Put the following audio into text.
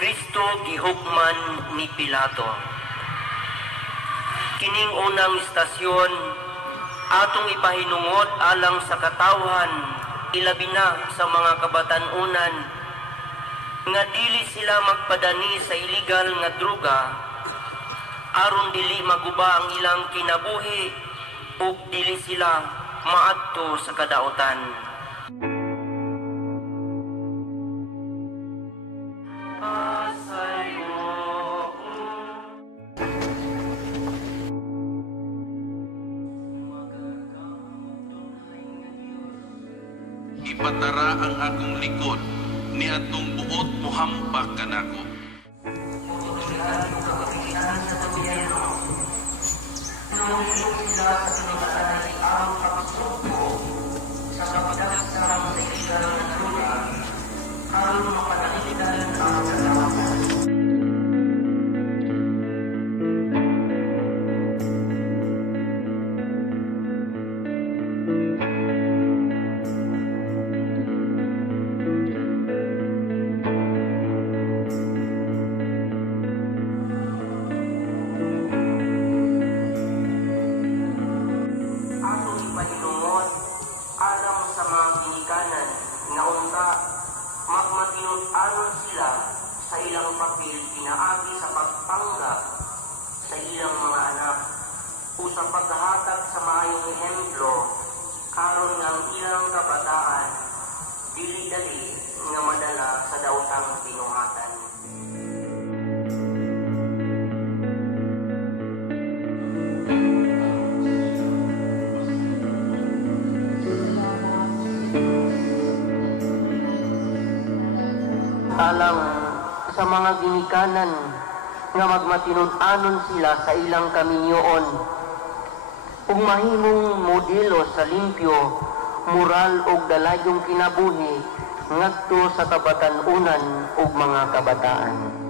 Kristo gihukman ni Pilato. Kining unang istasyon atong ipahinungod alang sa katawhan, ilabi na sa mga kabatan-unan nga dili sila magpadani sa illegal nga droga aron dili maguba ang ilang kinabuhi ug dili sila maadto sa kadaotan. Ipatara ang akong likod ni atong buot muhambak kanako. Magmatinod-anon sila sa ilang papel pinaagi sa pagpanggap sa ilang mga anak o sa paghahatag sa maayong ehemplo karon ng ilang kabataan dili-dali nga madala sa daotang pinuhatan. Alang sa mga ginikanan nga magmatinod-anon sila sa ilang kaminyoon ug mahimong modelo sa limpyo, moral ug dalayong kinabuhi ngadto sa kabatan-unan ug mga kabataan.